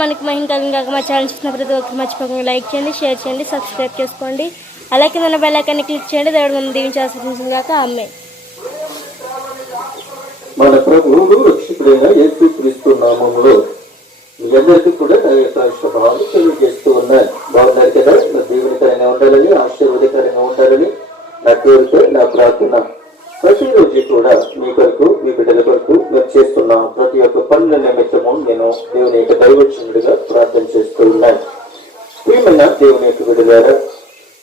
నామానికి మహిమ కలుగును గాక. మా ఛానల్ చూసిన ప్రతి ఒక్కరు మర్చిపోకుండా లైక్ చేయండి, షేర్ చేయండి, సబ్స్క్రైబ్ చేసుకోండి. అలాగే కింద బెల్ ఐకాన్ని క్లిక్ చేయండి. దేవుడు మనం దీవించి ఆశీర్వదించును గాక. ఆమేన్. మన ప్రభువును రక్షకుడైన యేసుక్రీస్తు నామములో మీ అందరికీ కూడా నా యొక్క శుభాలు తెలియజేస్తూ ఉన్నాను. బాగున్నారు కదా? నా దీవెనకరంగా ఉండాలని, ఆశీర్వాదకరంగా ఉండాలని నా కోరిక, నా ప్రార్థన. ప్రతిరోజు కూడా మీ కొరకు, మీ బిడ్డల కొరకు మేము చేస్తున్న ప్రతి ఒక్క పనుల నిమిత్తము నేను దేవుని యొక్క దైవచనుడిగా ప్రార్థన చేస్తూ ఉన్నాను. ప్రియమైన దేవుని యొక్క బిడ్డలారా,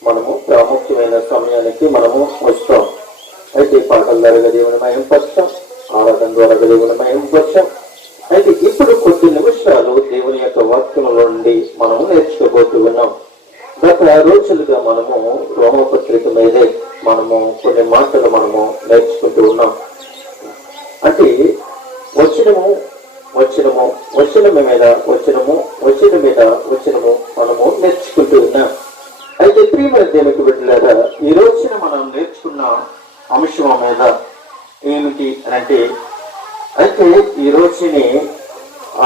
మనము ప్రాముఖ్యమైన సమయానికి మనము వస్తాం. అయితే పాటల ద్వారా దేవుని మయం పక్షం, ఆరాధన ద్వారా దేవుని మయం పక్షం. అయితే ఇప్పుడు కొద్ది నిమిషాలు దేవుని యొక్క వాక్యంలో నుండి మనము నేర్చుకోబోతూ ఉన్నాం. గత రోజులుగా మనము రోమపత్రిక మీదే మనము కొన్ని మాటలు మనము నేర్చుకుంటూ ఉన్నాం. అంటే వచనము మనము నేర్చుకుంటూ ఉన్నాం. అయితే ప్రియమైన దేవునికి బిడ్డలారా, ఈ రోజున మనం నేర్చుకున్న అంశం మీద ఏమిటి అంటే, అయితే ఈ రోజుని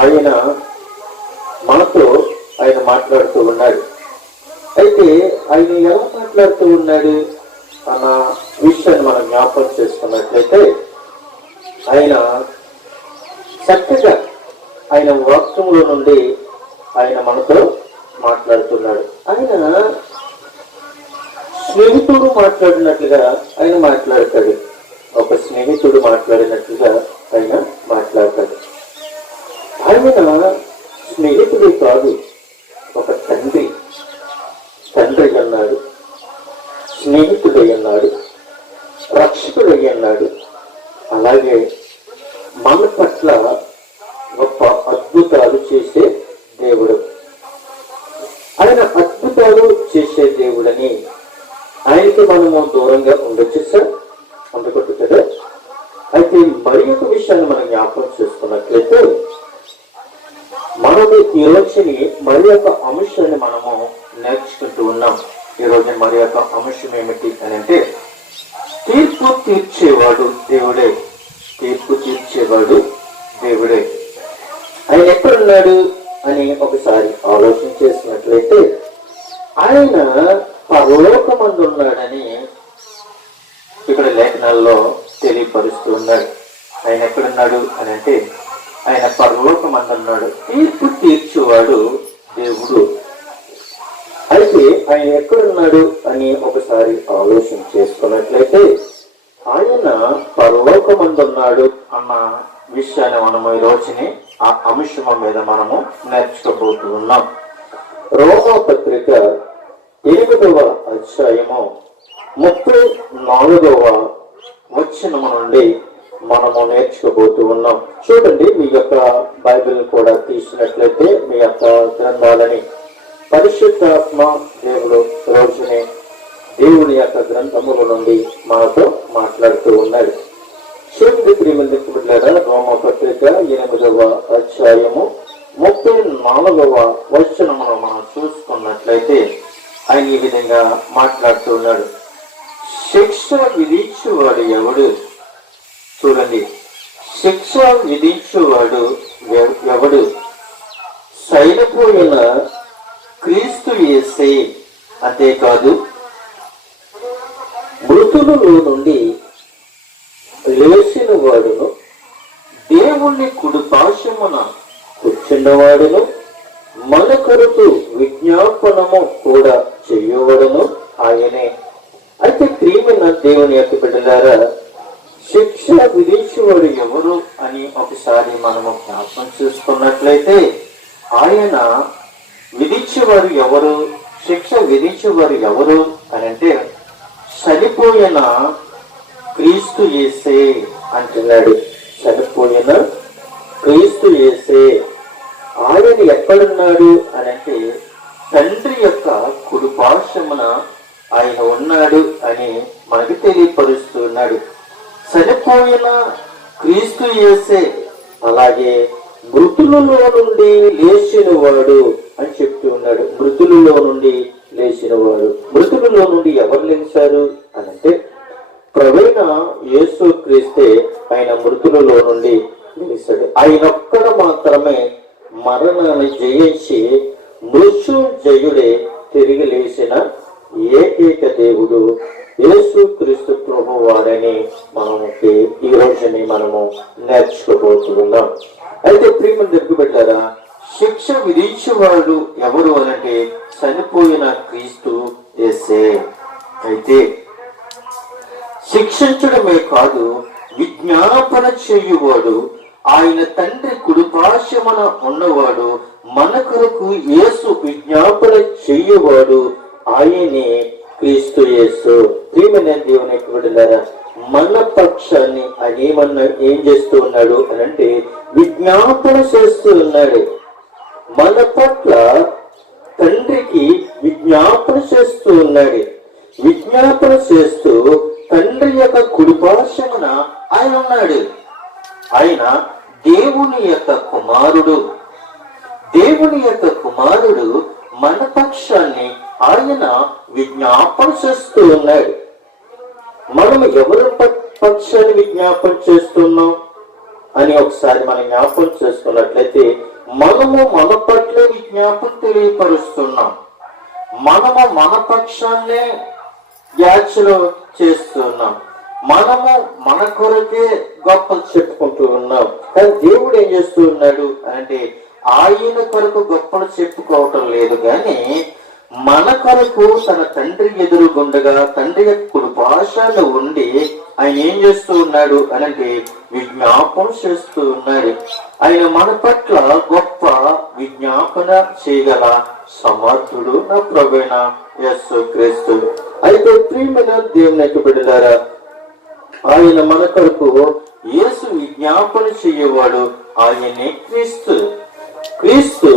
ఆయన మనతో మాట్లాడుతూ ఉన్నాడు. అయితే ఆయన ఎలా మాట్లాడుతూ ఉన్నాడు అన్న విషయాన్ని మనం జ్ఞాపకం చేసుకున్నట్లయితే, ఆయన చక్కగా ఆయన వాక్యంలో నుండి ఆయన మనతో మాట్లాడుతున్నాడు. ఆయన స్నేహితుడు మాట్లాడినట్లుగా ఆయన మాట్లాడతాడు. ఒక స్నేహితుడు మాట్లాడినట్లుగా ఆయన మాట్లాడతాడు. ఆయన స్నేహితుడు కాదు, ఒక తండ్రి అన్నాడు, స్నేహితుడై అన్నాడు, రక్షకుడై అన్నాడు. అలాగే మన పట్ల గొప్ప అద్భుతాలు చేసే దేవుడు. ఆయన అద్భుతాలు చేసే దేవుడని ఆయనకి మనము దూరంగా ఉండొచ్చు సార్, ఉండకూడదు కదా? అయితే మరి ఒక విషయాన్ని మనం జ్ఞాపకం చేసుకున్నట్లయితే, మనము ఈ రోజుని మరి యొక్క అంశాన్ని మనము నేర్చుకుంటూ ఉన్నాం. ఈ రోజు మరి యొక్క అంశం ఏమిటి అని అంటే, తీర్పు తీర్చేవాడు దేవుడే. తీర్పు తీర్చేవాడు దేవుడే. ఆయన ఎక్కడున్నాడు అని ఒకసారి ఆలోచన చేసినట్లయితే, ఆయన పరలోకమందు ఉన్నాడని ఇక్కడ లేఖనాల్లో తెలియపరుస్తూ ఉన్నాడు. ఆయన ఎక్కడున్నాడు అని అంటే, ఆయన పరలోకమందు ఉన్నాడు. తీర్పు తీర్చేవాడు దేవుడు. అయితే ఆయన ఎక్కడున్నాడు అని ఒకసారి ఆలోచన చేసుకున్నట్లయితే, ఆయన పరలోకమందున్నాడు అన్న విషయాన్ని మనము ఈ రోజుని ఆ అంశం మీద మనము నేర్చుకోబోతూ ఉన్నాం. రోమపత్రిక 8వ అధ్యాయము 34వ వచనము నుండి మనము నేర్చుకోబోతూ ఉన్నాం. చూడండి, మీ యొక్క బైబిల్ కూడా తీసినట్లయితే మీ యొక్క గ్రంథాలని పరిశుద్ధాత్మ దేవుడు రోజునే దేవుని యొక్క గ్రంథముల నుండి మనతో మాట్లాడుతూ ఉన్నాడు. చూడండి ప్రియమైన రోమపత్రిక 8వ అధ్యాయము 34వ వచనమును మనం చూసుకున్నట్లయితే ఆయన ఈ విధంగా మాట్లాడుతూ ఉన్నాడు. శిక్ష విధించువాడు ఎవడు? చూడండి, శిక్ష విధించువాడు ఎవడు? సైలపోయిన క్రీస్తు యేసే. అంతేకాదు, మృతులలో నుండి లేచిన వాడును, దేవుణ్ణి కుడిపార్శ్వమున కూర్చున్నవాడును, మన కొరకు విజ్ఞాపనము కూడా చేయవడను ఆయనే. అయితే ప్రియమైన దేవుని యొక్క బిడ్డలారా, శిక్ష విధించేవాడు ఎవరు అని ఒకసారి మనము జ్ఞాపకం చూసుకున్నట్లయితే, ఆయన విధించేవారు ఎవరు? శిక్ష విధించేవారు ఎవరు అని అంటే, చనిపోయిన క్రీస్తు యేసే అంటున్నాడు. చనిపోయిన క్రీస్తు యేసే. ఆయన ఎక్కడున్నాడు అని అంటే, తండ్రి యొక్క కుడిపార్శ్వమున ఆయన ఉన్నాడు అని మనకి తెలియపరుస్తున్నాడు. చనిపోయిన క్రీస్తు యేసే, అలాగే మృతులలో నుండి లేచిన వాడు అని చెప్తూ ఉన్నాడు. మృతులలో నుండి లేచిన వాడు. మృతులలో నుండి ఎవరు లేచారు అని అంటే, ప్రవీణ యేసు క్రీస్తే ఆయన మృతులలో నుండి లేచాడు. ఆయన ఒక్కడ మాత్రమే మరణాన్ని జయించి మృత్యుంజయుడే తిరిగి లేచిన ఏకైక దేవుడు యేసుక్రీస్తు ప్రభు వారని మనకి ఈ రోజుని మనము నేర్చుకోబోతున్నాం. అయితే ప్రియమైన దగ్గర పెట్టారా, శిక్ష విధించేవాడు ఎవరు అనంటే చనిపోయిన క్రీస్తు యేసే. అయితే శిక్షించడమే కాదు, విజ్ఞాపన చేయువాడు, ఆయన తండ్రి కుడిపార్శ్వమున ఉన్నవాడు, మన కొరకు యేసు విజ్ఞాపన చేయువాడు, ఆయనే క్రీస్తు యేసు. ప్రియమైన దేవుని బిడ్డలారా, మన పక్షాన్ని ఆయన ఏం చేస్తూ ఉన్నాడు అనంటే విజ్ఞాపన చేస్తూ ఉన్నాడు. మన పట్ల తండ్రికి విజ్ఞాపన చేస్తూ ఉన్నాడు. విజ్ఞాపన చేస్తూ తండ్రి యొక్క కుడిపార్శ్వమున ఆయన ఉన్నాడు. ఆయన దేవుని యొక్క కుమారుడు. దేవుని యొక్క కుమారుడు మన పక్షాన్ని ఆయన విజ్ఞాపన చేస్తూ ఉన్నాడు. మనం ఎవరి పక్షాన్ని విజ్ఞాపన చేస్తున్నాం అని ఒకసారి మనం జ్ఞాపకం చేసుకున్నట్లయితే, మనము మన పట్లే విజ్ఞాపన తెలియపరుస్తున్నాం. మనము మన పక్షాన్నే వ్యాఖ్యలు చేస్తున్నాం. మనము మన కొరకే గొప్పలు చెప్పుకుంటూ ఉన్నాం. కానీ దేవుడు ఏం చేస్తూ ఉన్నాడు అంటే, ఆయన కొరకు గొప్పలు చెప్పుకోవటం లేదు, కానీ మన కొరకు తన తండ్రి ఎదురుగుండగా తండ్రి యొక్క కుడిపార్శ్వమున ఉండి ఆయన ఏం చేస్తూ ఉన్నాడు అనంటే విజ్ఞాపన చేస్తూ ఉన్నాడు. ఆయన మన పట్ల గొప్ప విజ్ఞాపన చేయగల సమర్థుడు నా ప్రభువైన యేసుక్రీస్తు. అయితే ప్రియమైన దేవుని యొక్క బిడ్డలారా, ఆయన మన కొరకు యేసు విజ్ఞాపన చేయవాడు, ఆయనే క్రీస్తు. క్రీస్తు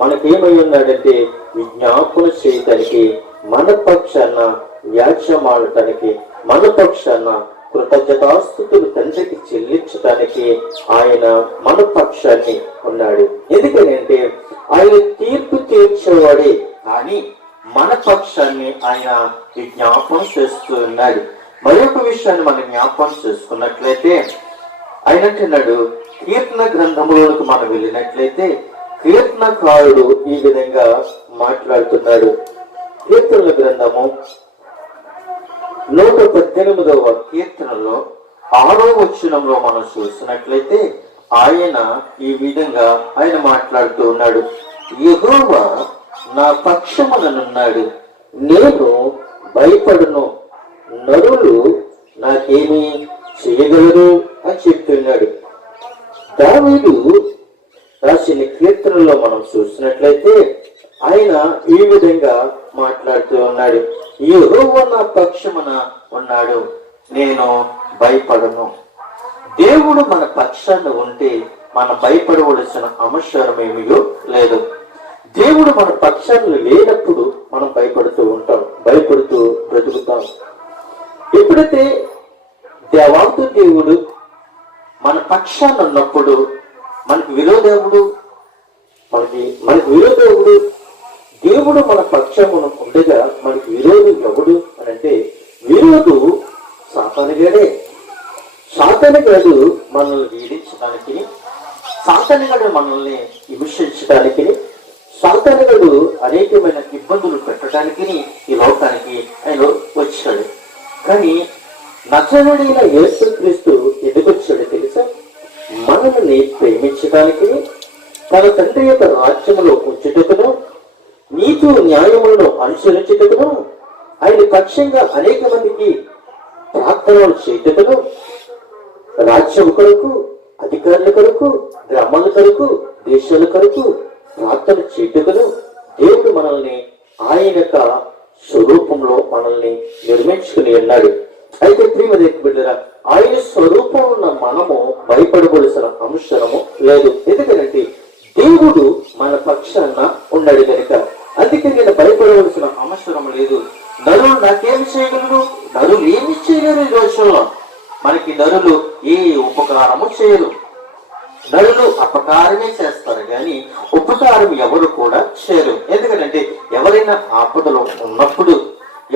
మనకేమై ఉన్నాడంటే విజ్ఞాపన చేయటానికి, మన పక్షాన వ్యాఖ్యమాడటానికి, మన పక్షాన కృతజ్ఞతాస్తుతులు తండ్రికి చెల్లించడానికి ఆయన మన పక్షాన్ని ఉన్నాడు. ఎందుకంటే ఆయన తీర్పు తీర్చేవాడే, కానీ మన పక్షాన్ని ఆయన విజ్ఞాపన చేస్తూ ఉన్నాడు. మరొక విషయాన్ని మనం జ్ఞాపకం చేసుకున్నట్లయితే, ఆయన అంటున్నాడు, కీర్తన గ్రంథంలోకి మనం వెళ్ళినట్లయితే కీర్తనకారుడు ఈ విధంగా మాట్లాడుతున్నాడు. కీర్తనల గ్రంథము 118వ కీర్తనలో 6వ వచనంలో మనం చూసినట్లయితే ఆయన ఈ విధంగా ఆయన మాట్లాడుతూ ఉన్నాడు. యెహోవా నా పక్షముననున్నాడు, నేను భయపడును, నరులు నాకేమీ చేయగలరు అని చెప్తున్నాడు. దావీదు రాసిన కీర్తనలో మనం చూసినట్లయితే ఆయన ఈ విధంగా మాట్లాడుతూ ఉన్నాడు. యెహోవా నా పక్షమున ఉన్నాడు, నేను భయపడను. దేవుడు మన పక్షాన ఉంటే మనం భయపడవలసిన అవసరం ఏమీయో లేదు. దేవుడు మన పక్షాన్ని లేనప్పుడు మనం భయపడుతూ ఉంటాం, భయపడుతూ బ్రతుకుతాం. ఎప్పుడైతే దేవాంతు దేవుడు మన పక్షాన ఉన్నప్పుడు మనకి విరోధేవుడు దేవుడు మన పక్షమును ఉండగా మనకి విరోధి ఎవడు అని అంటే, విరోధు సాతానుగాడే. సాతానుగాడు మనల్ని వీడించడానికి, సాతానుగాడు మనల్ని హింసించడానికి, సాతానుగాడు అనేకమైన ఇబ్బందులు పెట్టడానికి ఈ లోకానికి ఆయన వచ్చాడు. కానీ నజరేయుడైన యేసుక్రీస్తు ఎందుకు వచ్చాడో తెలుసా? మనల్ని ప్రేమించడానికి, తన తండ్రి యొక్క రాజ్యములో ఉంచుటకును, నీతి న్యాయములను అనుసరించుటకును, ఆయన పక్షంగా అనేక మందికి ప్రార్థనలు చేయుటకును, రాజ్యం కొరకు, అధికారుల కొరకు, గ్రామాల కొరకు, దేశాల కొరకు ప్రార్థన చేయుటకును దేవుడు మనల్ని ఆయన యొక్క స్వరూపంలో మనల్ని నిర్మించుకుని ఉన్నాడు. అయితే ప్రియమైన బిడ్డలారా, ఆయన స్వరూపం ఉన్న మనము భయపడవలసిన అవసరము లేదు. ఎందుకంటే దేవుడు మన పక్షాన ఉన్నాడు కనుక. అందుకే నేను భయపడవలసిన అవసరం లేదు. నరులు నాకేం చేయగలరు? నరులు ఏమి చేయలేరు. ఈ రోజుల్లో మనకి నరులు ఏ ఉపకారము చేయరు. నరులు అపకారమే చేస్తారు, కానీ ఉపకారం ఎవరు కూడా చేయరు. ఎందుకంటే ఎవరైనా ఆపదలో ఉన్నప్పుడు,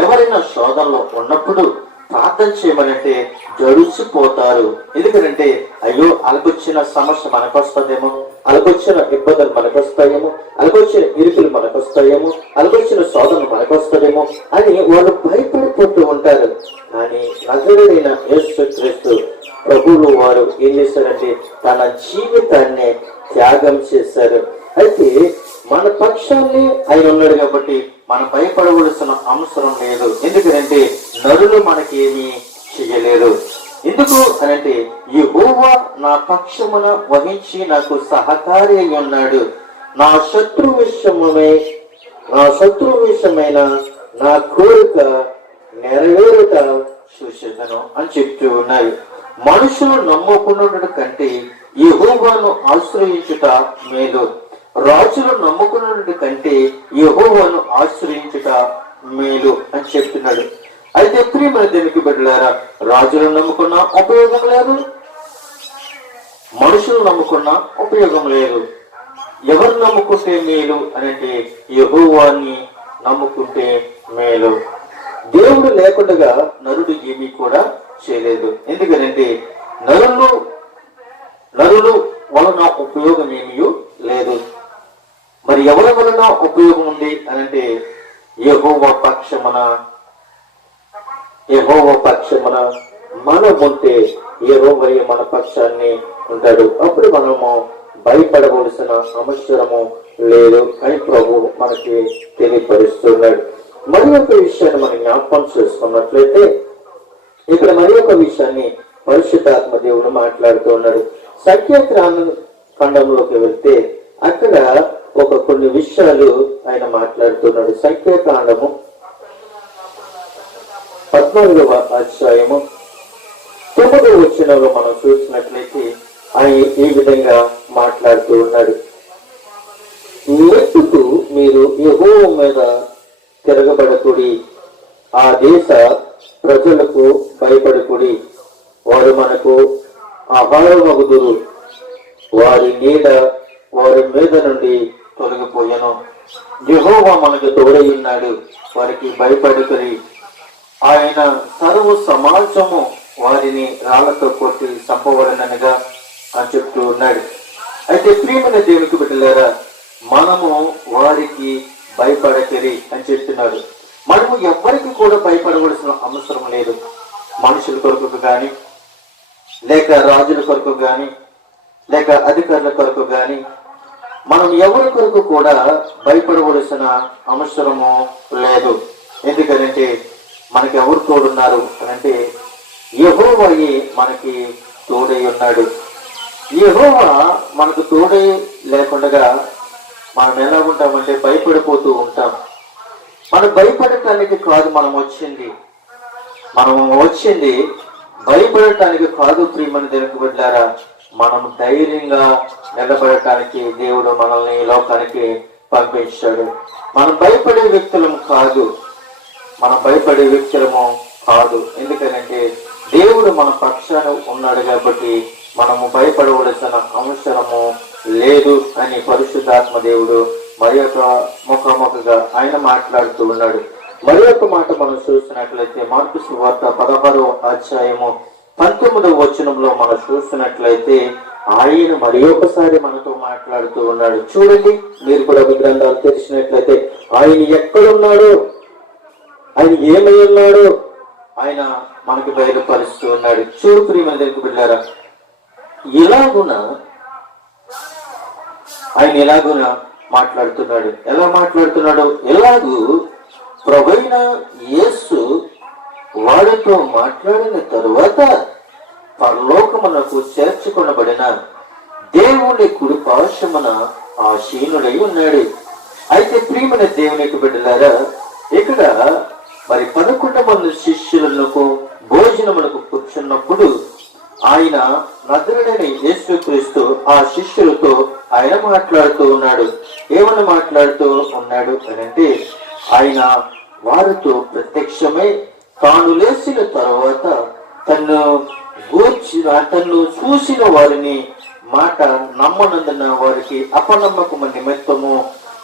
ఎవరైనా శోధనలో ఉన్నప్పుడు ప్రార్థన చేయమనంటే జడుచిపోతారు. ఎందుకంటే అయ్యో వాళ్ళకొచ్చిన సమస్య మనకు వస్తుందేమో, అలాగొచ్చిన ఇబ్బందులు మనకు వస్తాయేమో, అలాగొచ్చిన ఇరుకులు మనకు వస్తాయేమో, అలాగొచ్చిన శోధనలు మనకు వస్తాయేమో అని వాళ్ళు భయపడిపోతూ ఉంటారు. కానీ నజరుడైన యేసుక్రీస్తు ప్రభువులు వారు ఏం చేశారంటే తన జీవితాన్ని త్యాగం చేశారు. అయితే మన పక్షాన్ని ఆయన ఉన్నాడు కాబట్టి మనం భయపడవలసిన అవసరం లేదు. ఎందుకంటే నరులు మనకి ఏమీ చెయ్యలేరు. ఎందుకు అనంటే యెహోవా నా పక్షమున వహించి నాకు సహకారి అయి ఉన్నాడు. నా శత్రు విషయమైన నా కోరిక నెరవేరుట చూసేదను అని చెప్తూ ఉన్నారు. మనుషులు నమ్ముకున్నట కంటే యెహోవాను ఆశ్రయించుట మేలు. రాజులు నమ్ముకున్నట కంటే యెహోవాను ఆశ్రయించుట మేలు అని చెప్తున్నాడు. అయితే ప్రియమైన దేవునికి బిడ్డలారా, రాజులను నమ్ముకున్నా ఉపయోగం లేదు, మనుషులు నమ్ముకున్నా ఉపయోగం లేదు. ఎవరు నమ్ముకుంటే మేలు అంటే యెహోవాని నమ్ముకుంటే మేలు. దేవుడు లేకుండా నరుడు ఏమీ కూడా చేయలేదు. ఎందుకంటే నరులు వలన ఉపయోగం ఏమీ లేదు. మరి ఎవరి వలన ఉపయోగం ఉంది అనంటే యెహోవా పక్షమున మనం ఉంటే యెహోవాయే మన పక్షాన్ని ఉంటాడు. అప్పుడు మనము భయపడవలసిన అవసరము లేదు అని ప్రభు మనకి తెలియపరుస్తున్నాడు. మరి ఒక విషయాన్ని మనం జ్ఞాపకం చేసుకున్నట్లయితే ఇక్కడ మరి ఒక విషయాన్ని పరిశుద్ధాత్మ దేవుడు మాట్లాడుతూ ఉన్నాడు. సంఖ్యాకాండంలోకి వెళ్తే అక్కడ కొన్ని విషయాలు ఆయన మాట్లాడుతున్నాడు. సంఖ్యాకాండము 14వ అధ్యాయము 9వ వచనంలో మనం చూసినట్లయితే ఆయన ఈ విధంగా మాట్లాడుతూ ఉన్నాడు. మెట్టుకు మీరు యెహోవా మీద తిరగబడకుడి, ఆ దేశ ప్రజలకు భయపడకుడి, వారు మనకు ఆహారమగుదురు, వారి నీడ వారి మీద నుండి తొలగిపోయాను. యెహోవా మనకు తోడై ఉన్నాడు, వారికి భయపడకుడి. ఆయన సర్వ సమాజము వారిని రాళ్లతో కొట్టి చంపవలనగా అని చెప్తూ ఉన్నాడు. అయితే ప్రియమైన దేవునికి బిడ్డలారా, మనము వారికి భయపడకరి అని చెప్తున్నాడు. మనము ఎవ్వరికి కూడా భయపడవలసిన అవసరం లేదు. మనుషుల కొరకు కానీ, లేక రాజుల కొరకు కానీ, లేక అధికారుల కొరకు కానీ మనం ఎవరి కొరకు కూడా భయపడవలసిన అవసరము లేదు. ఎందుకంటే మనకి ఎవరు తోడున్నారు అంటే యెహోవాయే మనకి తోడై ఉన్నాడు. యెహోవా మనకు తోడై లేకుండా మనం ఎలా ఉంటామంటే భయపడిపోతూ ఉంటాం. మనం భయపడటానికి కాదు మనం వచ్చింది భయపడటానికి కాదు. ప్రియమైన దేవునికి బిడ్డలారా, మనం ధైర్యంగా నిలబడటానికి దేవుడు మనల్ని ఈ లోకానికి పంపించాడు. మనం భయపడే వ్యక్తులము కాదు. ఎందుకంటే దేవుడు మన పక్షాన ఉన్నాడు కాబట్టి మనము భయపడవలసిన అవసరము లేదు అని పరిశుద్ధాత్మ దేవుడు మరి యొక్క ముఖాముఖిగా ఆయన మాట్లాడుతూ ఉన్నాడు. మరి ఒక మాట మనం చూసినట్లయితే మార్కు సువార్త 16వ అధ్యాయము 19వ వచనంలో మనం చూసినట్లయితే ఆయన మరి ఒకసారి మనతో మాట్లాడుతూ ఉన్నాడు. చూడండి, మీరు కూడా మీ గ్రంథాలు తెరిచినట్లయితే ఆయన ఎక్కడున్నాడు, ఆయన ఏమై ఉన్నాడు ఆయన మనకి బయలుపరుస్తూ ఉన్నాడు. చూడు ప్రియమైన దేవునికి బిడ్డలారా, ఆయన ఎలాగున మాట్లాడుతున్నాడు. ఎలా మాట్లాడుతున్నాడు? ఎలాగూ ప్రభువైన యేసు వాడితో మాట్లాడిన తరువాత పరలోకమునకు చేర్చుకొనబడిన దేవుని కుడి పార్శ్వమున ఆసీనుడై ఉన్నాడు. అయితే ప్రియమైన దేవునికి బిడ్డలారా, ఇక్కడ మరి 11 మంది శిష్యులకు భోజనములకు కూర్చున్నప్పుడు ఆయన నజరుడైన యేసుక్రీస్తు ఆ శిష్యులతో ఆయన మాట్లాడుతూ ఉన్నాడు. ఏమని మాట్లాడుతూ ఉన్నాడు అంటే ఆయన వారితో ప్రత్యక్షమై తాను లేచిన తర్వాత తన్ను చూసిన వారిని మాట నమ్మనందున వారికి అపనమ్మకము నిమిత్తము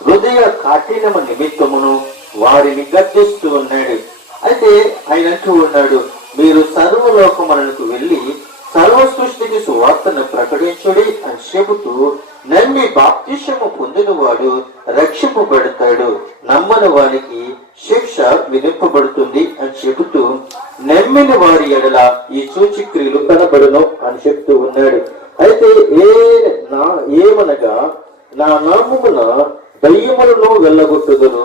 హృదయ కాఠిన్యము నిమిత్తమును వారిని గద్దిస్తూ ఉన్నాడు. అయితే ఆయన అంటూ ఉన్నాడు, మీరు సర్వలోకములకు వెళ్ళి సర్వ సృష్టికి సువార్తను ప్రకటించుడి అని చెబుతూ నమ్మి బాప్తిసము పొందినవాడు రక్షింపబడతాడు, నమ్మని వారికి శిక్ష విధింపబడుతుంది అని చెబుతూ నమ్మిన వారి ఎడల ఈ సూచక్రియలు కనబడును అని చెప్తూ ఉన్నాడు. అయితే ఏమనగా నా నామమున దయ్యములను వెళ్ళగొట్టుదురు,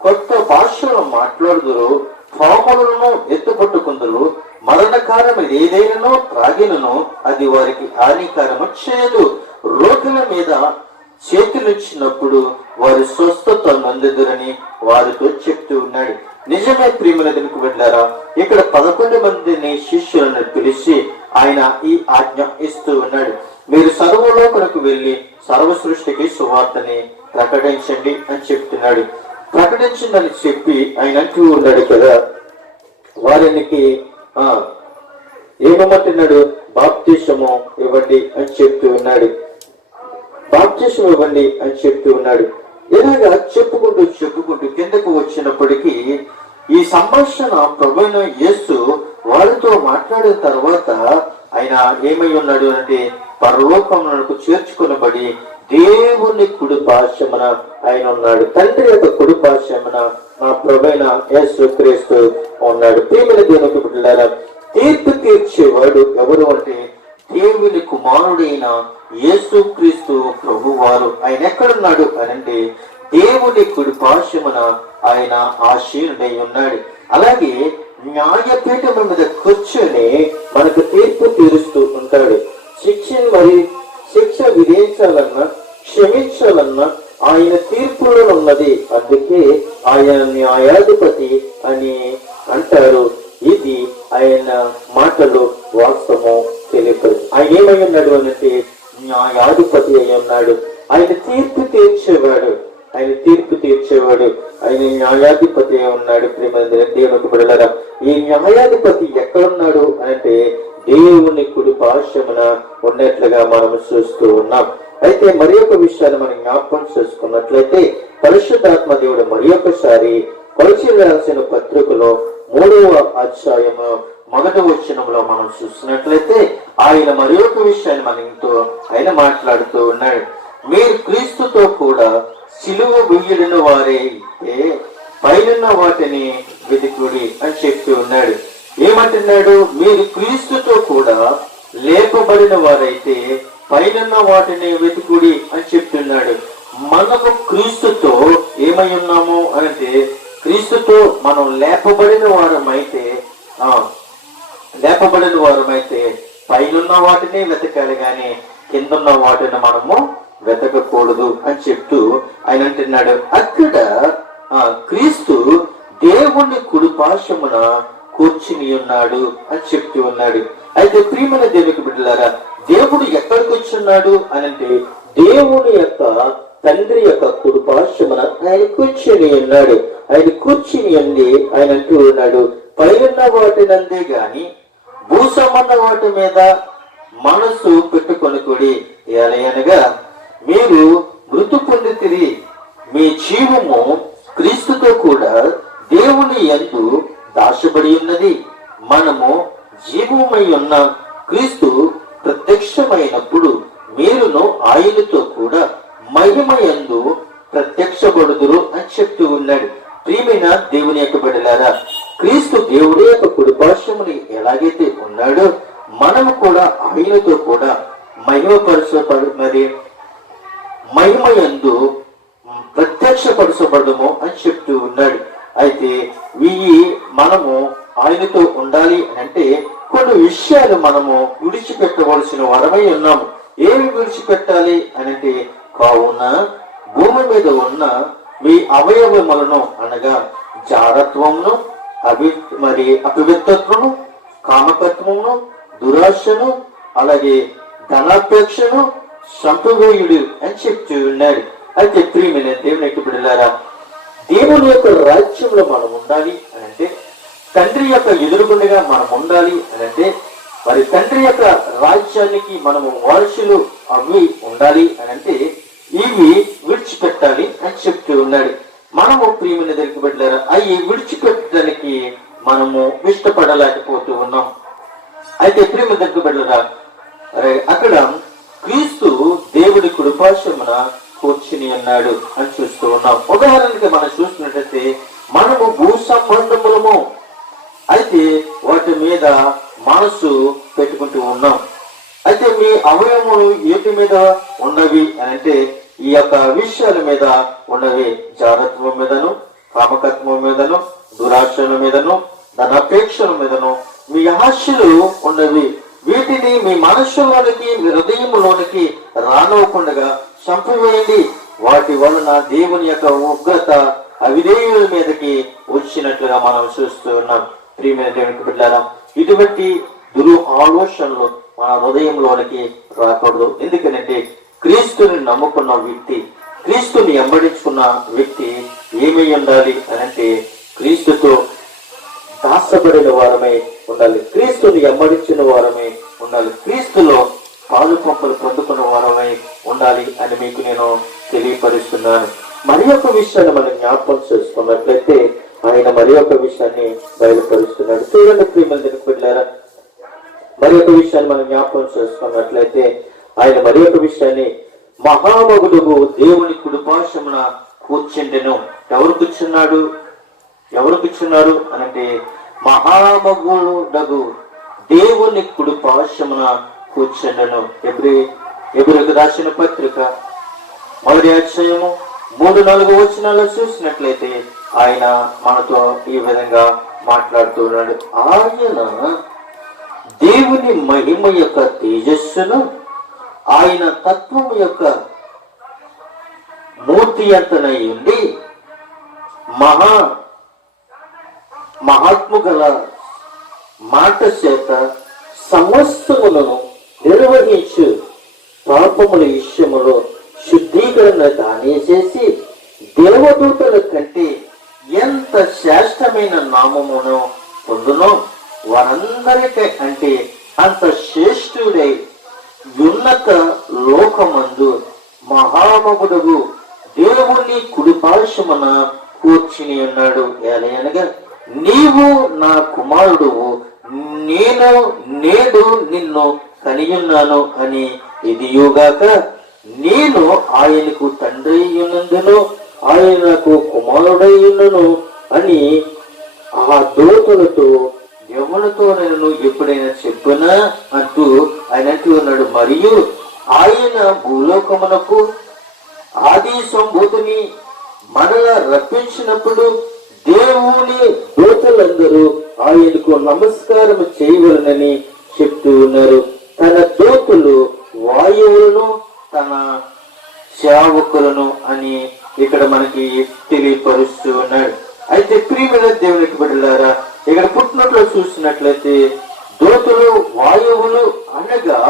కొత్త భాషలను మాట్లాడుదురు, పాములను ఎత్తుపట్టుకుందరు, మరణకారము ఏదైనానో త్రాగినను అది వారికి హానికరము చేయదు, రోగుల మీద చేతులిచ్చినప్పుడు వారు స్వస్థత నొందెదరని వారితో చెప్తూ ఉన్నాడు. నిజమే ప్రియముల దినకు వెళ్ళారా, ఇక్కడ 11 మందిని శిష్యులను పిలిచి ఆయన ఈ ఆజ్ఞ ఇస్తూ ఉన్నాడు. మీరు సర్వలోకలకు వెళ్ళి సర్వ సృష్టికి సువార్తని ప్రకటించండి అని చెప్తున్నాడు. ప్రకటించిందని చెప్పి ఆయన అంటూ ఉన్నాడు కదా, వారికి ఏమంటున్నాడు, బాప్తిసము ఇవ్వండి అని చెప్తూ ఉన్నాడు. బాప్తిసం ఇవ్వండి అని చెప్తూ ఉన్నాడు. ఇలాగా చెప్పుకుంటూ కిందకు వచ్చినప్పటికీ ఈ సంభాషణ ప్రభువైన యేసు వారితో మాట్లాడిన తర్వాత ఆయన ఏమై ఉన్నాడు అంటే పరలోకమునకు చేర్చుకునబడి దేవుని కుడి పార్శ్వమున ఆయన ఉన్నాడు. తండ్రి యొక్క కుడి పార్శ్వమున మా ప్రభువైన యేసు క్రీస్తు ఉన్నాడు. ప్రియమైన దేవునికి బిడ్డలారా, తీర్పు తీర్చేవాడు ఎవరు అంటే దేవుని కుమారుడైన యేసు క్రీస్తు ప్రభువారు. ఆయన ఎక్కడున్నాడు అనంటే దేవుని కుడి పార్శ్వమున ఆయన ఆశీనుడై ఉన్నాడు. అలాగే న్యాయపీఠం మీద కూర్చొని మనకు తీర్పు తీరుస్తూ ఉంటాడు. శిక్ష విధించాలన్నా క్షమించాలన్నా ఆయన తీర్పులో ఉన్నది. అందుకే ఆయన న్యాయాధిపతి అని అంటారు. ఇది ఆయన మాటలు వాస్తవము తెలియదు. ఆయన ఏమై ఉన్నాడు అనంటే న్యాయాధిపతి అయి ఉన్నాడు. ఆయన తీర్పు తీర్చేవాడు, ఆయన న్యాయాధిపతి అయి ఉన్నాడు. దేవునికి బిడ్డలారా, ఈ న్యాయాధిపతి ఎక్కడున్నాడు అనంటే దేవుని కుడి పార్శ్వమున ఉన్నట్లుగా మనం చూస్తూ ఉన్నాం. అయితే మరి ఒక విషయాన్ని మనం జ్ఞాపకం చేసుకున్నట్లయితే పరిశుద్ధాత్మ దేవుడు మరి ఒకసారి కొలసీయులకు రాసిన పత్రికలో 3వ అధ్యాయము 1వ వచనంలో మనం చూసినట్లయితే ఆయన మరి ఒక విషయాన్ని మనతో ఆయన మాట్లాడుతూ ఉన్నాడు. మీరు క్రీస్తుతో కూడా సిలువ గుయ్యడిన వారే పైనున్న వాటిని వెతుకుడి అని చెప్తూ ఉన్నాడు. ఏమంటున్నాడు? మీరు క్రీస్తుతో కూడా లేపబడిన వారైతే పైనున్న వాటిని వెతుకుడి అని చెప్తున్నాడు. మనము క్రీస్తుతో ఏమై ఉన్నాము అంటే క్రీస్తుతో మనం లేపబడిన వారమైతే పైనున్న వాటిని వెతకాలి గాని కిందున్న వాటిని మనము వెతకకూడదు అని చెప్తూ ఆయన అంటున్నాడు. అక్కడ క్రీస్తు దేవుని కుడి పార్శ్వమున కూర్చుని ఉన్నాడు అని చెప్తూ ఉన్నాడు. అయితే ప్రియమైన దేవునికి బిడ్డలారా, దేవుడు ఎక్కడికి వచ్చున్నాడు అని అంటే దేవుని యొక్క తండ్రి యొక్క కుడి పార్శ్వమున ఆయన కూర్చుని ఉన్నాడు. ఆయన కూర్చుని అండి ఆయన అంటూ ఉన్నాడు, పైన వాటినందే గాని భూ సంబంధ వాటి మీద మనసు పెట్టుకొనుకుడి. అనగా మీరు మృతి పొందితిరి, మీ జీవము క్రీస్తుతో కూడా దేవుని యందు దాచబడి ఉన్నది. మనము జీవమై ఉన్న క్రీస్తు ప్రత్యక్షమైనప్పుడు మీరును ఆయనతో కూడా మహిమ యందు ప్రత్యక్షపడుదురు అని చెప్తూ ఉన్నాడు. ప్రియమైన దేవుని యొక్క బిడ్డలారా, క్రీస్తు దేవుడి యొక్క కుడి పార్శ్వముని ఎలాగైతే ఉన్నాడో మనము కూడా ఆయనతో కూడా మహిమ యందు ప్రత్యక్షపరచబడము అని చెప్తూ ఉన్నాడు. అయితే మనము ఆయనతో ఉండాలి అంటే కొన్ని విషయాలు మనము విడిచిపెట్టవలసిన వారమై ఉన్నాము. ఏమి విడిచిపెట్టాలి అనంటే, కావున భూమి మీద ఉన్న మీ అవయవములను అనగా జారత్వమును అపవిత్రత్వము, కామకత్వమును, దురాశను, అలాగే ధనాపేక్షను సంపవేయుడు అని చెప్తూ ఉన్నాడు. అయితే ప్రియమైన దేవుని యొక్క బిడ్డలారా, దేవుని యొక్క రాజ్యంలో మనం ఉండాలి అని అంటే, తండ్రి యొక్క ఎదురుగుండగా మనం ఉండాలి అని అంటే, మరి తండ్రి యొక్క రాజ్యానికి మనము వారసులు అవి ఉండాలి అని అంటే ఇవి విడిచిపెట్టాలి అని చెప్తూ ఉన్నాడు. మనము ప్రియమైన దగ్గరికి బిడ్డలారా, అవి విడిచిపెట్టడానికి మనము ఇష్టపడలేకపోతూ ఉన్నాం. అయితే ప్రేమ దగ్గర అక్కడ క్రీస్తు దేవుడి కుడిపార్శ్వమున కూర్చుని ఉన్నాడు అని చూస్తూ ఉన్నాం. ఉదాహరణకి మనం చూస్తున్నట్లయితే మనము భూ సంబంధములము, అయితే వాటి మీద మనసు పెట్టుకుంటూ ఉన్నాం. అయితే మీ అవయవములు ఏటి మీద ఉన్నవి అని అంటే ఈ యొక్క విషయాల మీద ఉన్నవి. జారత్వం మీదను, కామకత్వం మీదను, దురాశల మీదను, ధనాపేక్షల మీదను మీ ఆశలు ఉన్నవి. వీటిని మీ మనస్సులోనికి, మీ హృదయంలోనికి రానివ్వకుండా చంపివేయండి. వాటి వలన దేవుని యొక్క ఉగ్రత అవిధేయుల మీదకి వచ్చినట్లుగా మనం చూస్తూ ఉన్నాం. ప్రియమైన దేవునికి బిడ్డలారా, ఇటువంటి దురు ఆలోచనలు మన హృదయంలోనికి రాకూడదు. ఎందుకంటే క్రీస్తుని నమ్ముకున్న వ్యక్తి, క్రీస్తుని వెంబడించుకున్న వ్యక్తి ఏమై ఉండాలి అని అంటే క్రీస్తుతో దాసపడిన వారమై ఉండాలి, క్రీస్తుని వెంబడించిన వారమై ఉండాలి, క్రీస్తులో పాలు పంపులు పొందుకున్న వారమై ఉండాలి అని మీకు నేను తెలియపరుస్తున్నాను. మరి ఒక విషయాన్ని మనం జ్ఞాపకం చేసుకున్నట్లయితే ఆయన మరి ఒక విషయాన్ని బయలుపరుస్తున్నాడు. చూడండి ప్రియమైన దేవుని బిడ్డలారా, మరి ఒక విషయాన్ని మనం జ్ఞాపకం చేసుకున్నట్లయితే ఆయన మరి ఒక విషయాన్ని, మహామగుడుగు దేవుని కుడిపార్శ్వమున కూర్చుండెను. ఎవరు కూర్చున్నాడు? ఎవరు కూర్చున్నారు అనంటే మహామగుడగు దేవుని కుడిపార్శ్వమున కూర్చుండెను. ఎబ్రీయులకు రాసిన పత్రిక 1వ అధ్యాయము 3-4 వచనాలు చూసినట్లయితే ఆయన మనతో ఈ విధంగా మాట్లాడుతున్నాడు. ఆయన దేవుని మహిమ యొక్క తేజస్సును, ఆయన తత్వము యొక్క మూర్తి అంతనై ఉండి మహాత్ము గల మాట చేత సమస్తములను నిర్వహించు పాపముల విషయములో శుద్ధీకరణ దాని చేసి దేవదూతల కంటే ఎంత శ్రేష్టమైన నామమును పొందునో వారందరికీ అంటే అంత శ్రేష్ఠుడై ఉన్నత లోకమందు మహామగుడుగు దేవుని కుడిపార్శ్వమున కూర్చుని ఉన్నాడు. అనగా నీవు నా కుమారుడువు, నేను నేడు నిన్ను కనియున్నాను అని ఇదియుగాక నేను ఆయనకు తండ్రి ఉన్నందును ఆయనకు కుమారుడై ఉన్నను అని ఆ దూతలతో ఎవరితో నేను ఎప్పుడైనా చెప్పునా అంటూ ఆయన అంటూ ఉన్నాడు. మరియు ఆయన భూలోకమునకు ఆది సంభూతిని మనలా రప్పించినప్పుడు దేవుని దూతలందరూ ఆయనకు నమస్కారం చేయవలనని చెప్తూ ఉన్నారు. తన దూతలు వాయువులను తన సేవకులను అని ఇక్కడ మనకి తెలియపరుస్తూ ఉన్నాడు. అయితే ప్రియమైన దేవునికి బిడ్డలారా, ఇక్కడ పుట్టినట్లు చూసినట్లయితే దూతలు వాయువులు అనగా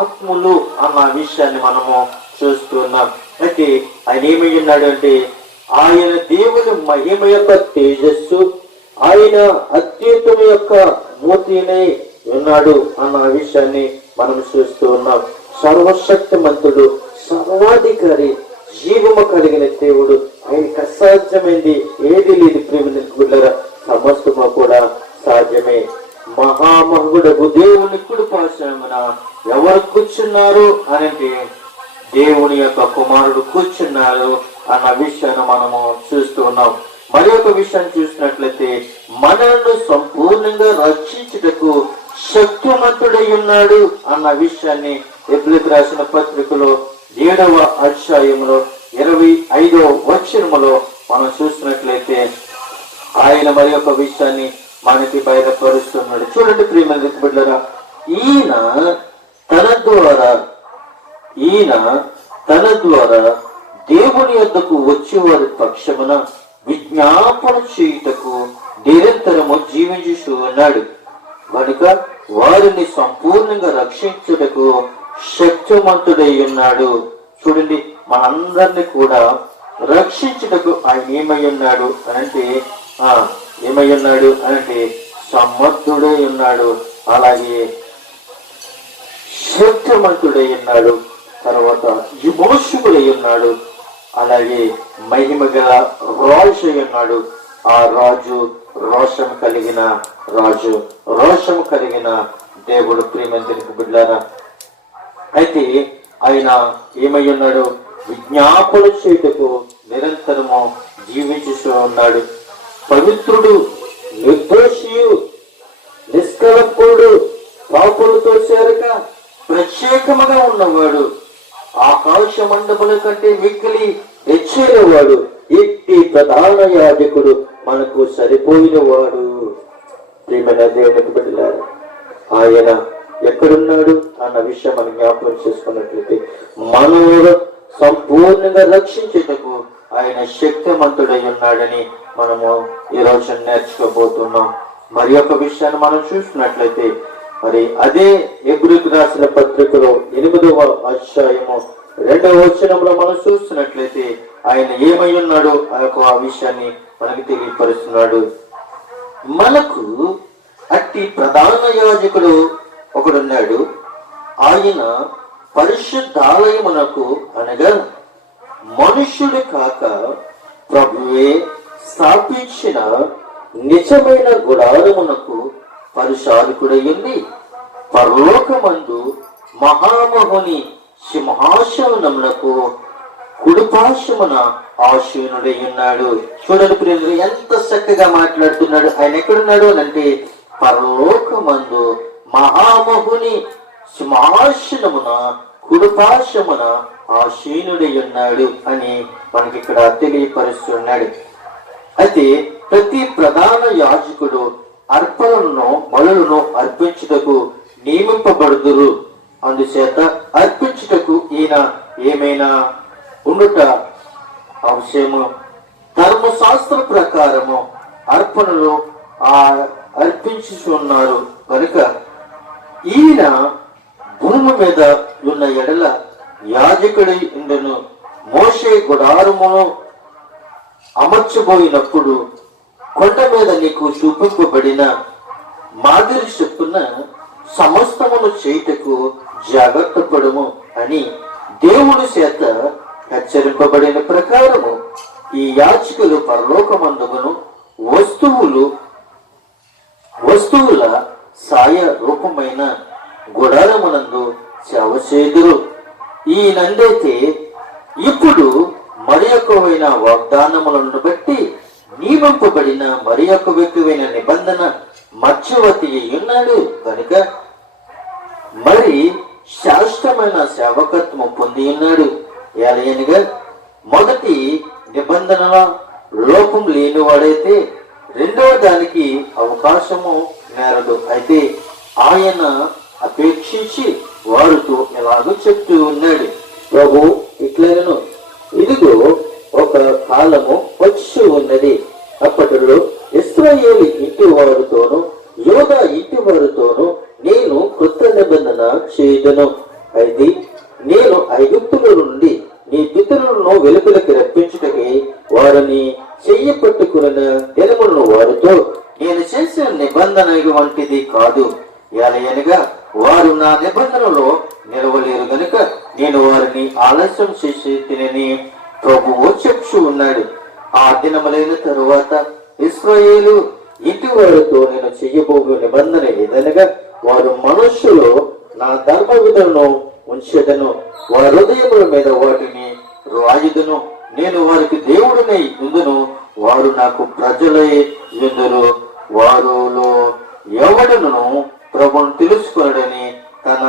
ఆత్మలు అన్న విషయాన్ని మనము చూస్తున్నాం. అయితే ఆయన ఏమై ఉన్నాడు అంటే ఆయన దేవుని మహిమ యొక్క తేజస్సు, ఆయన అత్యుత్తమ యొక్క మూర్తినై ఉన్నాడు అన్న విషయాన్ని మనం చూస్తూ ఉన్నాం. సర్వశక్తిమంతుడు, సర్వాధికారి, జీవము కలిగిన దేవుడు, ఆయనకు అసాధ్యమైంది ఏది లేదు. ప్రేమికులరా, సమస్తము కూడా సాధ్యమే. మహామహుడగు దేవుని కుడిపార్శ్వమున ఎవరు కూర్చున్నారు అనంటే దేవుని యొక్క కుమారుడు కూర్చున్నారు అన్న విషయాన్ని మనము చూస్తూ ఉన్నాం. మరి ఒక విషయాన్ని చూసినట్లయితే మనల్ని సంపూర్ణంగా రక్షించుటకు శక్తిమంతుడై ఉన్నాడు అన్న విషయాన్ని ఎబ్రీయులకు రాసిన పత్రికలో 7వ అధ్యాయంలో 25వ వచనములో మనం చూసినట్లయితే ఆయన మరి ఒక విషయాన్ని మనకి బయలుపరుస్తున్నాడు. చూడండి ప్రియమైన బిడ్డలారా, ఈయన తన ద్వారా దేవుని యొద్దకు వచ్చే వారి పక్షమున విజ్ఞాపన చేయుటకు నిరంతరము జీవించుతూ ఉన్నాడు కనుక వారిని సంపూర్ణంగా రక్షించుటకు శక్తిమంతుడై ఉన్నాడు. చూడండి, మనందరినీ కూడా రక్షించుటకు ఆయన ఏమై ఉన్నాడు అనంటే సమర్థుడై ఉన్నాడు, అలాగే శక్తిమంతుడై ఉన్నాడు, తర్వాత విమోచకుడై ఉన్నాడు, అలాగే మహిమ గల రాజు అయి ఉన్నాడు. ఆ రాజు రోషము కలిగిన దేవుడు ప్రియమంతునికి బిడ్డారా. అయితే ఆయన ఏమై ఉన్నాడు? విజ్ఞాపన చేయుటకు నిరంతరము జీవించుతూ ఉన్నాడు. పవిత్రుడు, నిర్దోషియు, నిష్కళంకుడు, పాపులతో చేరక ప్రత్యేకముగా ఉన్నవాడు, ఆకాశ మండపముల కంటే మిక్కిలి హెచ్చైనవాడు, ఇట్టి ప్రధాన యాజకుడు మనకు సరిపోయిన వాడు. ప్రియమైన దేవునికి బిడ్డలారా, ఆయన ఎక్కడున్నాడు అన్న విషయం మనం జ్ఞాపకం చేసుకున్నట్లయితే మనలో సంపూర్ణంగా రక్షించేటకు ఆయన శక్తిమంతుడై ఉన్నాడని మనము ఈ రోజు నేర్చుకోబోతున్నాం. మరి ఒక విషయాన్ని మనం చూసినట్లయితే, మరి అదే హెబ్రీయులకు రాసిన పత్రికలో 8వ అధ్యాయము 2వ వచనంలో మనం చూసినట్లయితే ఆయన ఏమై ఉన్నాడో ఆ విషయాన్ని మనకి తెలియపరుస్తున్నాడు. మనకు అట్టి ప్రధాన యాజకుడు ఒకడున్నాడు. ఆయన పరిశుద్ధాలయమునకు అనగా మనుష్యుడు కాక ప్రభువే స్థాపించిన నిజమైన గుడారమునకు పరిచారకుడయ్యింది. పరలోకమందు మహామహుని సింహాసనమునకు కుడిపార్శ్వమున ఆసీనుడై ఉన్నాడు. చూడండి ప్రియులు, ఎంత చక్కగా మాట్లాడుతున్నాడు. ఆయన ఎక్కడున్నాడు అంటే పరలోకమందు మహామహుని సింహాసనమున కుడిపార్శ్వమున ఆసీనుడై ఉన్నాడు అని మనకి ఇక్కడ తెలియపరుస్తున్నాడు. అయితే ప్రతి ప్రధాన యాజకుడు అర్పణలను బలులను అర్పించుటకు నియమింపబడుదురు. అందుచేత అర్పించుటకు ఈయన ఏమైనా ఉండుట అవశ్యము. ధర్మశాస్త్ర ప్రకారము అర్పణలు అర్పించుచున్నారు కనుక ఈయన భూమి మీద ఉన్న ఎడల యాజకుడై ఉండెను. మోషే గుడారమును అమర్చబోయినప్పుడు కొండ మీద నీకు చూపింపబడిన మాదిరి చొప్పున సమస్తమును చేయుటకు జాగ్రత్త పడుము అని దేవుని చేత హెచ్చరింపబడిన ప్రకారము ఈ యాజకులు పరలోకమందును వస్తువుల సాయ రూపమైన గుడారమునందు సేవ చేదురు. ఈయనందైతే ఇప్పుడు మరి యొక్కవైన వాగ్దానములను బట్టి నియమింపబడిన మరి యొక్క వ్యక్తివైన నిబంధన మధ్యవర్తి ఉన్నాడు కనుక మరి శాశ్వతమైన సేవకత్వం పొంది ఉన్నాడు. ఏలయనగా మొదటి నిబంధన లోపం లేనివాడైతే రెండవ దానికి అవకాశము నేరదు. అయితే ఆయన అపేక్షించి వారితో ఎలాగో చెప్తూ ఉన్నాడు, ప్రభు ఇట్లనను ఇదిగో ఒక కాలము వచ్చి ఉన్నది, అప్పటిలో ఇశ్రాయేలు ఇంటి వారితోను యోధా ఇంటి వారితోను నేను కొత్త నిబంధన చేయదను. అయితే నేను ఐగుప్తుల నుండి నీ పితరులను వెలుపలికి రప్పించుటకి వారిని చెయ్యి పట్టుకున్న దినములను వారితో నేను చేసిన నిబంధన వంటిది కాదు. ఎలయనగా వారు నా నిబంధనలో నిలవలేరు గనుక నేను వారిని ఆలస్యం చేసి తినని ప్రభువు చెప్తూ ఉన్నాడు. ఆ దినములైన తరువాత ఇశ్రాయేలు ఇంటి వారితో నేను చెయ్యబోయే నిబంధన ఏదనగా వారు మనుష్యులు నా ధర్మ విధులను ఉంచెదను, వారి హృదయముల మీద వాటిని రాయుదును, నేను వారికి దేవుడినై ఉందును, వారు నాకు ప్రజలై ఉందురు. వారిలో ఎవడును ప్రభువును తెలుసుకొనడని తన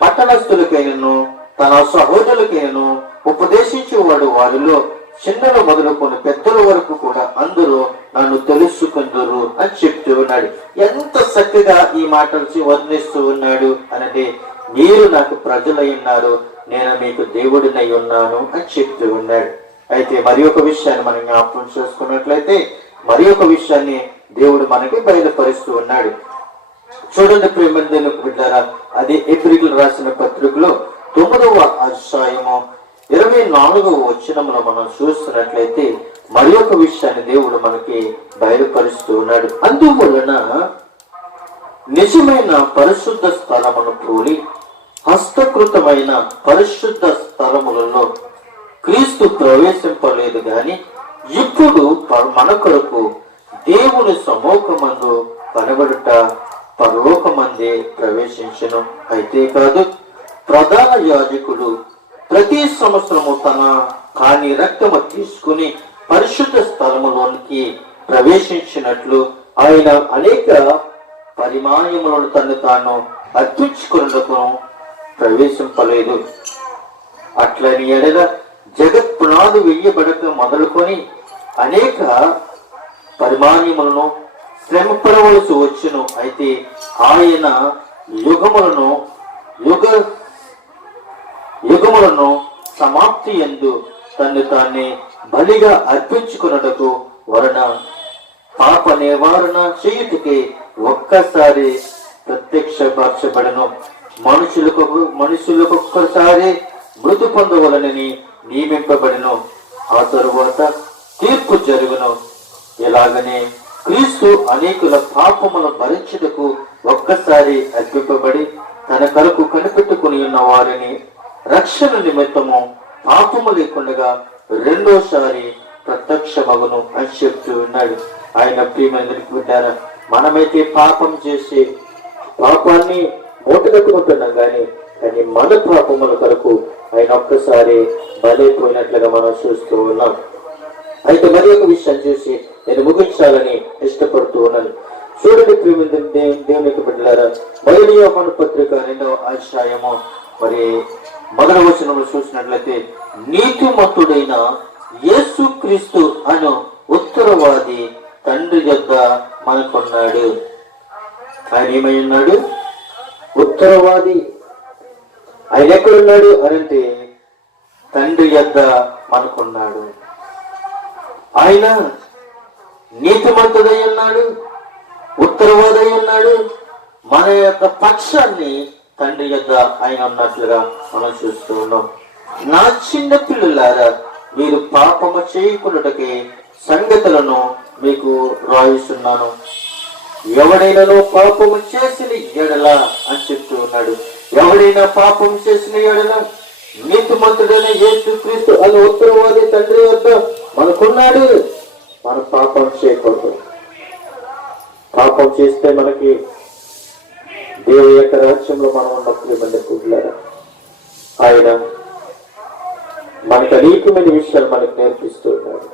పట్టణస్థులకైనను తన సహోదరులకైనను ఉపదేశించేవాడు వారిలో చిన్నలు మొదలుకొని పెద్దల వరకు కూడా అందరూ నన్ను తెలుసుకుందరు అని చెప్తూ ఉన్నాడు. ఎంత చక్కగా ఈ మాటలు వర్ణిస్తూ ఉన్నాడు అంటే, మీరు నాకు ప్రజలై ఉన్నారు, నేను మీకు దేవుడినై ఉన్నాను అని చెప్తూ ఉన్నాడు. అయితే మరి ఒక విషయాన్ని మనం జ్ఞాపకం చేసుకున్నట్లయితే మరి ఒక విషయాన్ని దేవుడు మనకి బయలుపరుస్తూ ఉన్నాడు. చూడండి ప్రేమ బిడ్డారా, అది హెబ్రీయులకు రాసిన పత్రికలో 9వ అధ్యాయము 24వ వచనంలో మనం చూస్తున్నట్లయితే మరి ఒక విషయాన్ని దేవుడు మనకి బయలుపరుస్తూ ఉన్నాడు. అందువలన నిజమైన పరిశుద్ధ స్థలమును పోలి హస్తకృతమైన పరిశుద్ధ స్థలములలో క్రీస్తు ప్రవేశింపలేదు గాని ఇప్పుడు మన కొరకు దేవుని సముఖమందు కనబడుట పరలోకమందే ప్రవేశించెను. అయితే కాదు, ప్రధాన యాజకుడు ప్రతి సంవత్సరము తన కాని రక్తము తీసుకుని పరిశుద్ధ స్థలములోనికి ప్రవేశించినట్లు ఆయన అనేక పరిమాణములను తను తాను అర్పించుకున్నకు ప్రవేశింపలేదు. అట్లని ఎడల జగత్ పునాదు వెయ్యబడక మొదలుకొని అనేక పరిమాణములను శ్రమ పడవలసి వచ్చును. అయితే ఆయన యుగములను సమాప్తి యందు తను తానే బలిగా అర్పించుకున్నటకు వలన పాప నివారణ చేయుటకే ఒక్కసారి ప్రత్యక్షపరచబడను. మనుషులకొక్కసారి మృతి పొందవలనని నియమింపబడిను. ఆ తరువాత తీర్పు జరుగును. ఇలాగనే క్రీస్తు అనేకుల పాపముల భరించుటకు ఒక్కసారి అర్పింపబడి తన కొరకు కనిపెట్టుకుని ఉన్న వారిని రక్షణ నిమిత్తము పాపము లేకుండా రెండోసారి ప్రత్యక్షమగును అని చెప్తూ ఉన్నాడు. ఆయన ప్రియమందరికి బిడ్డారా, మనమైతే పాపం చేసి పాపాన్ని మూటగట్టుకుంటున్నాం కానీ మన పాపముల కొరకు ఆయన ఒక్కసారి బలైపోయినట్లుగా మనం చూస్తూ ఉన్నాం. అయితే మరి ఒక విషయం చూసి నేను ముగించాలని ఇష్టపడుతూ ఉన్నాను. చూడండి ప్రియమందరి దేవునికి బిడ్డలారా, మొదటి యోహాను పత్రిక 2వ అధ్యాయము మరి 1వ వచనంలో చూసినట్లయితే, నీతిమంతుడైన యేసు క్రీస్తు అను ఉత్తరవాది తండ్రి యొద్ద మనకున్నాడు. ఆయన ఏమై ఉన్నాడు? ఉత్తరవాది. ఆయన ఎక్కడున్నాడు అనంటే తండ్రి యొద్ద మనకున్నాడు. ఆయన నీతిమంతుడై ఉన్నాడు, ఉత్తరవాదై ఉన్నాడు. మన యొక్క పక్షాన్ని తండ్రి యొద్ద ఆయన ఉన్నట్లుగా మనం చూస్తూ ఉన్నాం. నా చిన్న పిల్లలారా, మీరు పాపము చేయకుండాకే సంగతులను మీకు రాయిస్తున్నాను. ఎవడైనా పాపము చేసిన ఎడల అని చెప్తూ ఉన్నాడు. ఎవడైనా పాపం చేసిన ఎడల నీతిమంతుడైన యేసు క్రీస్తు అనే ఉత్తరవాది తండ్రి వద్ద మనకున్నాడు. మనం పాపం చేయకూడదు. పాపం చేస్తే మనకి దేవుని యొక్క రాజ్యంలో మనం ఉన్నప్పుడు మనకున్నారా, ఆయన మనకు అనేకమైన విషయాలు మనకు నేర్పిస్తూ ఉన్నాడు.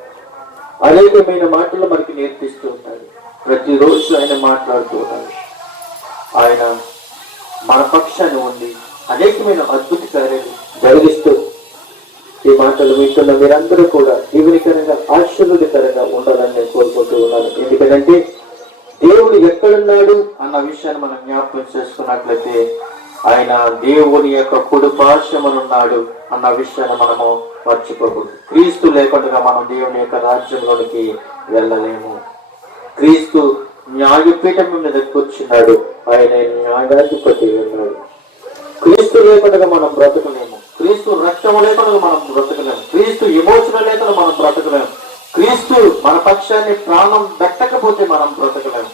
అనేకమైన మాటలు మనకి నేర్పిస్తూ ఉన్నాడు. ప్రతిరోజు ఆయన మాట్లాడుతూ ఉన్నాడు. ఆయన మన పక్షాన్ని ఉండి అనేకమైన అద్భుత కార్యాలు జరిగిస్తూ ఈ మాటలు వింటున్న మీరందరూ కూడా దీవునికరంగా ఆశీర్వాదకరంగా ఉండాలని నేను కోరుకుంటూ ఉన్నాను. ఎందుకంటే దేవుడు ఎక్కడున్నాడు అన్న విషయాన్ని మనం జ్ఞాపకం చేసుకున్నట్లయితే ఆయన దేవుని యొక్క కుడి పార్శ్వమునున్నాడు అన్న విషయాన్ని మనము మర్చిపోకూడదు. క్రీస్తు లేకుండా మనం దేవుని యొక్క రాజ్యంలోనికి వెళ్ళలేము. క్రీస్తు న్యాయపీఠం మీద కూర్చున్నాడు. ఆయన న్యాయాధిపతి ఉన్నాడు. క్రీస్తు లేకుండా మనం బ్రతకలేము. క్రీస్తు రక్తము లేకుండా మనం బ్రతకలేము. క్రీస్తు ఎమోషనల్ లేకుండా మనం బ్రతకలేము. క్రీస్తు మన పక్షాన్ని ప్రాణం పెట్టకపోతే మనం బ్రతకలేము.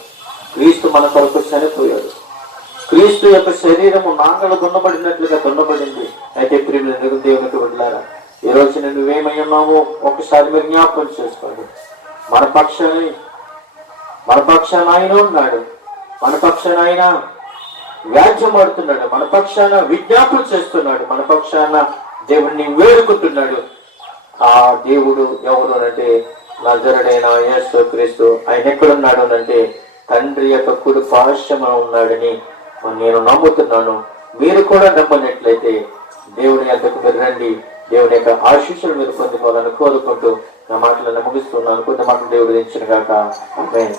క్రీస్తు మన కొరకు చనిపోయాడు. క్రీస్తు యొక్క శరీరము నాంగలు దున్నబడినట్లుగా దున్నబడింది. అయితే ప్రియమైన దేవునికి వదిలారా, ఈ రోజు నువ్వేమై ఉన్నావో ఒకసారి మీరు జ్ఞాపకం చేసుకోండి. మన పక్షాన ఆయన ఉన్నాడు. మన పక్షాన ఆయన వ్యాజ్యమాడుతున్నాడు. మన పక్షాన విజ్ఞాపన చేస్తున్నాడు. మన పక్షాన దేవుణ్ణి వేడుకుంటున్నాడు. ఆ దేవుడు ఎవరు అంటే నజరుడైన యేసు క్రీస్తు. ఆయన ఎక్కడున్నాడు అంటే తండ్రి యొక్క కుడి పార్శ్వమున ఉన్నాడని నేను నమ్ముతున్నాను. మీరు కూడా నమ్మనట్లయితే దేవుని యొద్దకు మీరు రండి. దేవుని యొక్క ఆశీస్సులు మీరు పొందుకోవాలని కోరుకుంటూ నా మాటలను ముగిస్తున్నాను. కొద్ది మాటలు దేవుడు దించిన గాక. ఆమేన్.